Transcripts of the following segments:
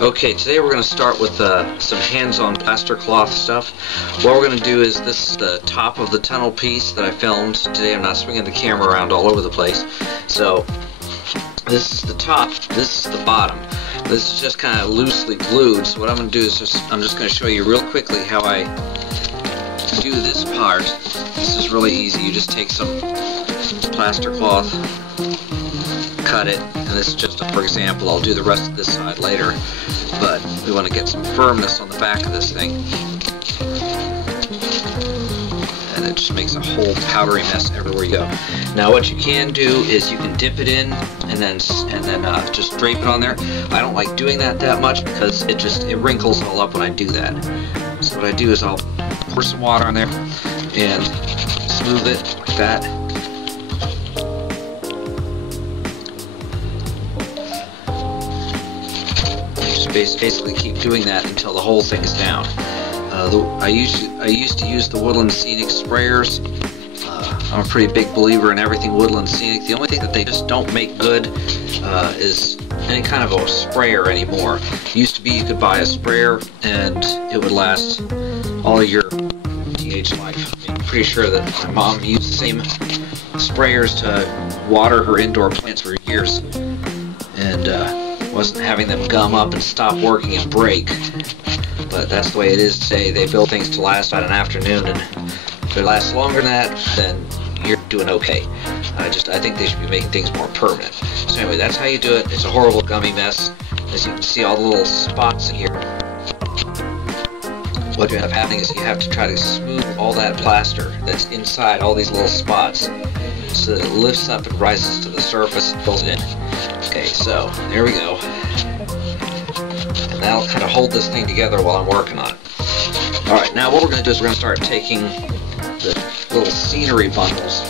Okay, today we're going to start with some hands-on plaster cloth stuff. What we're going to do is, this is the top of the tunnel piece that I filmed. Today I'm not swinging the camera around all over the place. So, this is the top, this is the bottom. This is just kind of loosely glued, so what I'm going to do is I'm just going to show you real quickly how I do this part. This is really easy. You just take some plaster cloth, cut it, and this is just for example. I'll do the rest of this side later, but we want to get some firmness on the back of this thing, and it just makes a whole powdery mess everywhere you go. Now what you can do is you can dip it in and then just drape it on there. I don't like doing that much because it wrinkles all up when I do that. So what I do is I'll pour some water on there and smooth it like that. Basically keep doing that until the whole thing is down. I used to use the Woodland Scenic sprayers. I'm a pretty big believer in everything Woodland Scenic. The only thing that they just don't make good is any kind of a sprayer anymore. It used to be you could buy a sprayer and it would last all of your teenage life. I'm pretty sure that my mom used the same sprayers to water her indoor plants for years, and wasn't having them gum up and stop working and break. But that's the way it is today. They build things to last about an afternoon, and if they last longer than that, then you're doing okay. I think they should be making things more permanent. So anyway, that's how you do it. It's a horrible gummy mess. As you can see, all the little spots in here. What you end up happening is you have to try to smooth all that plaster that's inside all these little spots so that it lifts up and rises to the surface and fills it in. Okay, so there we go. And that'll kind of hold this thing together while I'm working on it. Alright, now what we're going to do is we're going to start taking the little scenery bundles.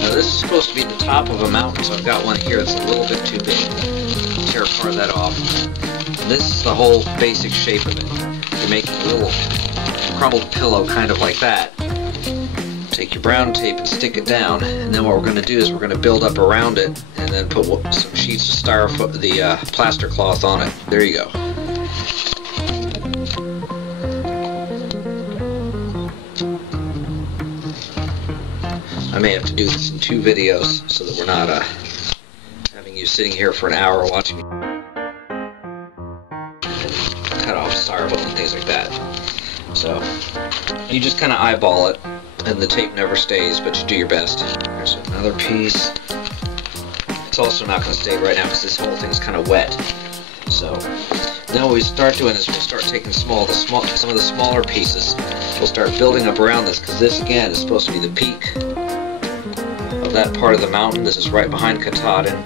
Now this is supposed to be the top of a mountain, so I've got one here that's a little bit too big. Tear part of that off. And this is the whole basic shape of it. You're making a little crumpled pillow kind of like that. Take your brown tape and stick it down, and then what we're going to do is we're going to build up around it and then put some sheets of styrofoam, the plaster cloth on it. There you go. I may have to do this in 2 videos so that we're not having you sitting here for an hour watching me cut off styrofoam and things like that. So you just kind of eyeball it, and the tape never stays, but you do your best. There's another piece. It's also not going to stay right now because this whole thing's kind of wet. So then what we start doing is we'll start taking some of the smaller pieces. We'll start building up around this, because this again is supposed to be the peak of that part of the mountain. This is right behind Katahdin.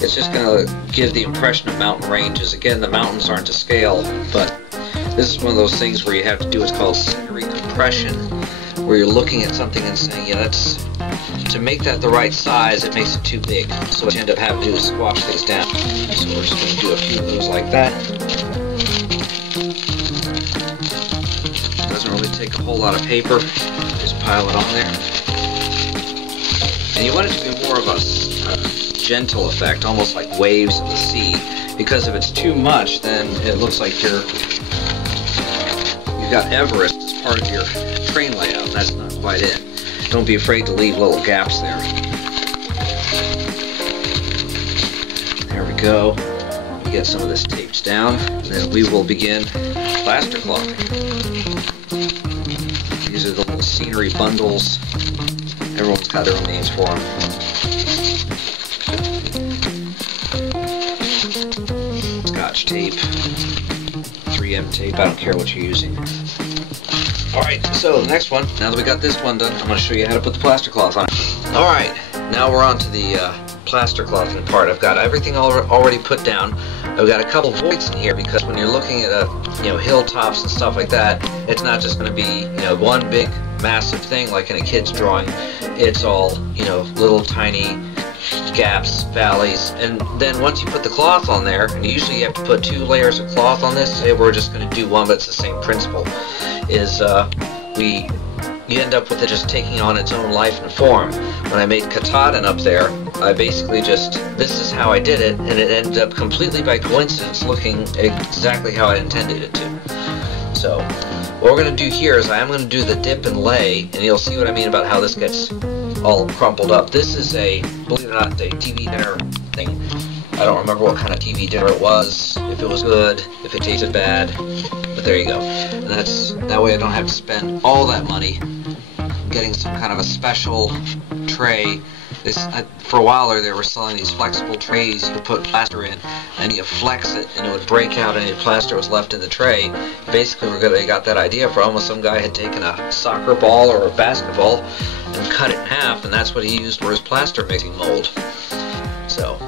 It's just going to give the impression of mountain ranges. Again, the mountains aren't to scale, but this is one of those things where you have to do what's called scenery compression, where you're looking at something and saying, yeah, that's, to make that the right size, it makes it too big. So what you end up having to do is squash things down. So we're just going to do a few of those like that. Doesn't really take a whole lot of paper. Just pile it on there. And you want it to be more of a gentle effect, almost like waves of the sea. Because if it's too much, then it looks like you've got Everest as part of your train layout, and that's not quite it. Don't be afraid to leave little gaps there. There we go. We get some of this taped down, and then we will begin plaster clothing. These are the little scenery bundles. Everyone's got their own names for them. Scotch tape, 3M tape, I don't care what you're using. Alright, so the next one, now that we got this one done, I'm going to show you how to put the plaster cloth on it. Alright, now we're on to the plaster cloth part. I've got everything already put down. I've got a couple voids in here because when you're looking at hilltops and stuff like that, it's not just going to be one big massive thing like in a kid's drawing. It's all little tiny gaps, valleys, and then once you put the cloth on there, and usually you have to put 2 layers of cloth on this. Today we're just going to do one, but it's the same principle. You end up with it just taking on its own life and form. When I made Katahdin up there, I basically just, this is how I did it, and it ended up completely by coincidence looking exactly how I intended it to. So, what we're going to do here is I am going to do the dip and lay, and you'll see what I mean about how this gets all crumpled up. This is a, believe it or not, a TV dinner thing. I don't remember what kind of TV dinner it was, if it was good, if it tasted bad, but there you go. And that way I don't have to spend all that money getting some kind of a special tray. For a while there, they were selling these flexible trays you could put plaster in, and you flex it and it would break out and the plaster was left in the tray. Basically, they got that idea from some guy had taken a soccer ball or a basketball and cut it in half, and that's what he used for his plaster mixing mold. So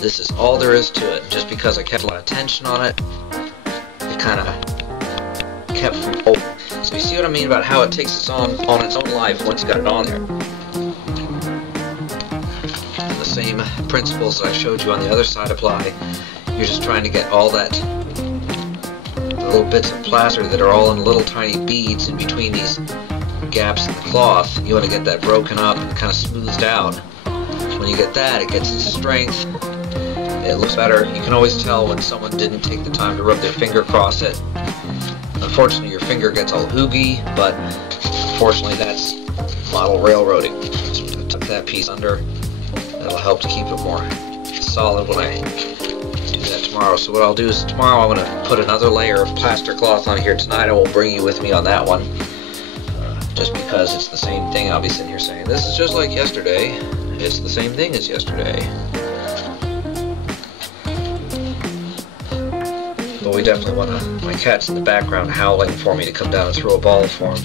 this is all there is to it. Just because I kept a lot of tension on it, it kind of kept from open. So you see what I mean about how it takes its on its own life once you got it on there. And the same principles that I showed you on the other side apply. You're just trying to get all that little bits of plaster that are all in little tiny beads in between these gaps in the cloth. You want to get that broken up and kind of smoothed out. When you get that, it gets its strength. It looks better. You can always tell when someone didn't take the time to rub their finger across it. Unfortunately, your finger gets all oogie, but unfortunately that's model railroading. So I'm going to tuck that piece under. That'll help to keep it more solid when I do that tomorrow. So what I'll do is tomorrow I'm going to put another layer of Plastercloth on here. Tonight I won't bring you with me on that one. Just because it's the same thing. I'll be sitting here saying, this is just like yesterday. It's the same thing as yesterday. But we definitely want to, my cat's in the background howling for me to come down and throw a ball for him.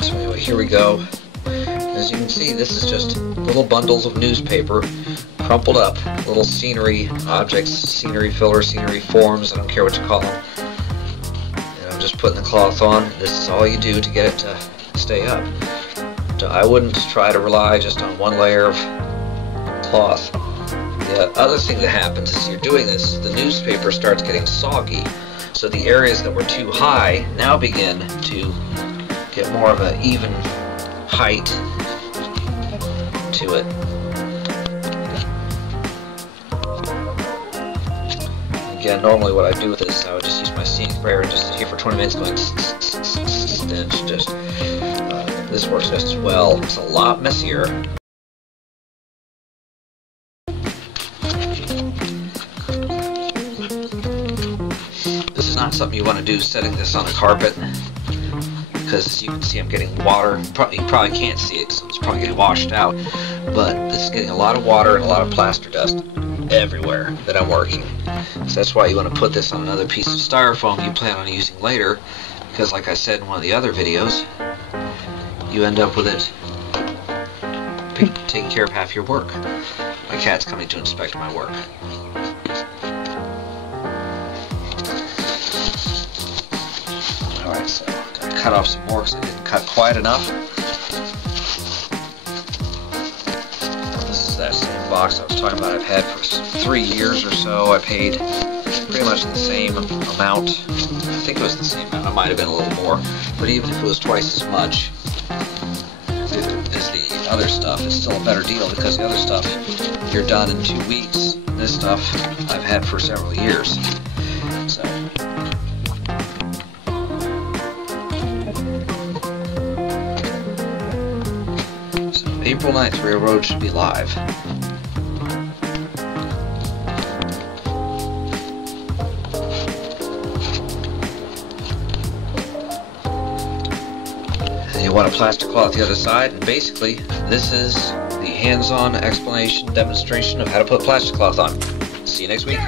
So anyway, here we go. As you can see, this is just little bundles of newspaper crumpled up, little scenery objects, scenery filler, scenery forms, I don't care what you call them. And I'm just putting the cloth on. This is all you do to get it to stay up. So I wouldn't try to rely just on one layer of cloth. The other thing that happens is you're doing this, the newspaper starts getting soggy. So the areas that were too high now begin to get more of an even height to it. Again, normally what I do with this, I would just use my scenic sprayer and just sit here for 20 minutes going and just this works just as well. It's a lot messier. This is not something you want to do setting this on a carpet, because you can see I'm getting water. You probably can't see it because it's probably getting washed out, but this is getting a lot of water and a lot of plaster dust everywhere that I'm working. So that's why you want to put this on another piece of styrofoam you plan on using later, because like I said in one of the other videos, you end up with it taking care of half your work. My cat's coming to inspect my work. Alright, so I'm going to cut off some more because I didn't cut quite enough. This is that same box I was talking about I've had for 3 years or so. I paid pretty much the same amount. I think it was the same amount. It might have been a little more. But even if it was twice as much as the other stuff, it's still a better deal because the other stuff you're done in 2 weeks. This stuff I've had for several years. So April 9th, Railroad should be live. And you want a Plastercloth the other side, and basically this is the hands-on explanation, demonstration of how to put Plastercloth on. See you next week.